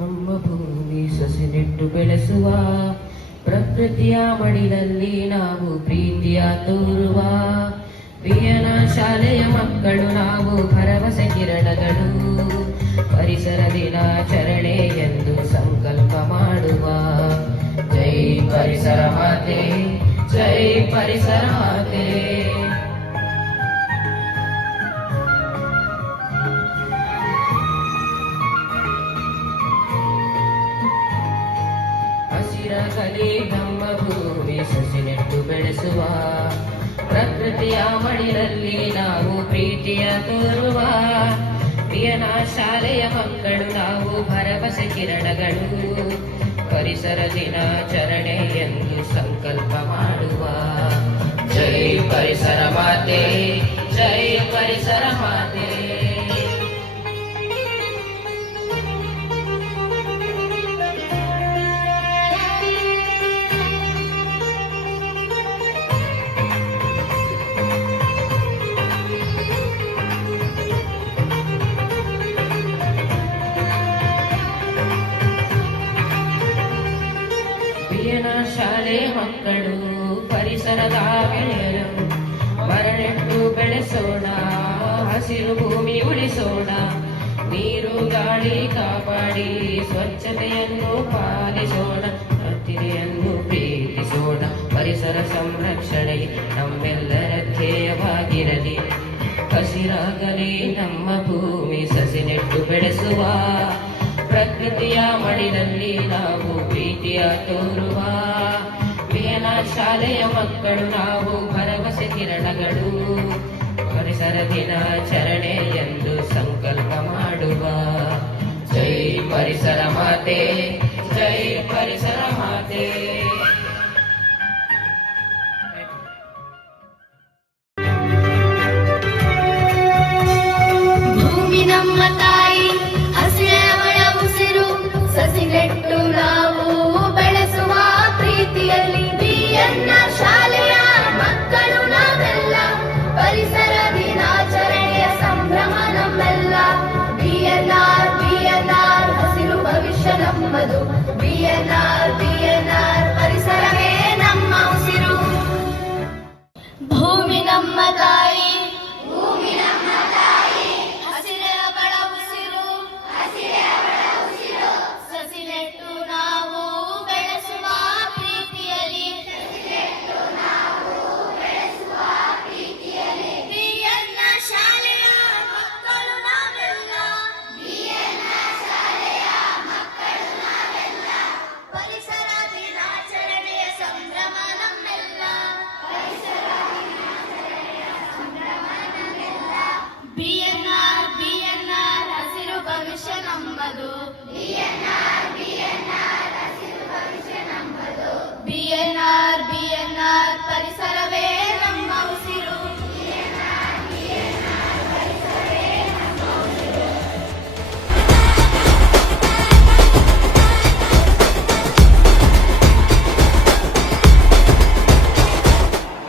ನಮ್ಮ ಭೂಮಿ ಸಸಿ ನೆಟ್ಟು ಬೆಳೆಸುವ, ಪ್ರಕೃತಿಯ ಮಡಿಲಲ್ಲಿ ನಾವು ಪ್ರೀತಿಯ ತೋರುವ. ವಿಯನ ಶಾಲೆಯ ಮಕ್ಕಳು ನಾವು ಭರವಸೆ ಕಿರಣಗಳು, ಪರಿಸರ ದಿನಾಚರಣೆ ಎಂದು ಸಂಕಲ್ಪ ಮಾಡುವ. ಜೈ ಪರಿಸರ ಮಾತೆ, ಜೈ ಪರಿಸರ ಮಾತೆ. ಹಸಿರಾಗಲಿ ನಮ್ಮ ಭೂಮಿ ಸಸಿ ನೆಟ್ಟು ಬೆಳೆಸುವ, ಪ್ರಕೃತಿಯ ಮಡಿಲಲ್ಲಿ ನಾವು ಪ್ರೀತಿಯ ತೋರುವ. ವಿಯನ ಶಾಲೆಯ ಮಕ್ಕಳು ನಾವು ಭರವಸೆ ಕಿರಣಗಳು, ಪರಿಸರ ದಿನಾಚರಣೆ ಎಂದು ಸಂಕಲ್ಪ ಮಾಡುವ. ಜೈ ಪರಿಸರ ಮಾತೆ, ಜೈ ಪರಿಸರ ಮಾತೆ. ವಿಯನ ಶಾಲೆ ಮಕ್ಕಳು ಪರಿಸರದ ಗೆಳೆಯರು, ಮರ ನೆಟ್ಟು ಬೆಳೆಸೋಣ, ಹಸಿರು ಭೂಮಿ ಉಳಿಸೋಣ. ನೀರು ಗಾಳಿ ಕಾಪಾಡಿ ಸ್ವಚ್ಛತೆಯನ್ನು ಪಾಲಿಸೋಣ, ಪ್ರಕೃತಿಯನ್ನು ಪ್ರೀತಿಸೋಣ. ಪರಿಸರ ಸಂರಕ್ಷಣೆ ನಮ್ಮೆಲ್ಲರ ಧ್ಯೇಯವಾಗಿರಲಿ. ಹಸಿರಾಗಲಿ ನಮ್ಮ ಭೂಮಿ ಸಸಿ ನೆಟ್ಟು ಬೆಳೆಸುವ, ಪ್ರಕೃತಿಯ ಮಡಿಲಲ್ಲಿ ನಾವು ಪ್ರೀತಿಯ ತೋರುವ. ವಿಯನ ಶಾಲೆಯ ಮಕ್ಕಳು ನಾವು ಭರವಸೆ ಕಿರಣಗಳು, ಪರಿಸರ ದಿನಾಚರಣೆ ಎಂದು ಸಂಕಲ್ಪ ಮಾಡುವ. ಜೈ ಪರಿಸರ ಮಾತೆ, ಜೈ ಪರಿಸರ ಮಾತೆ.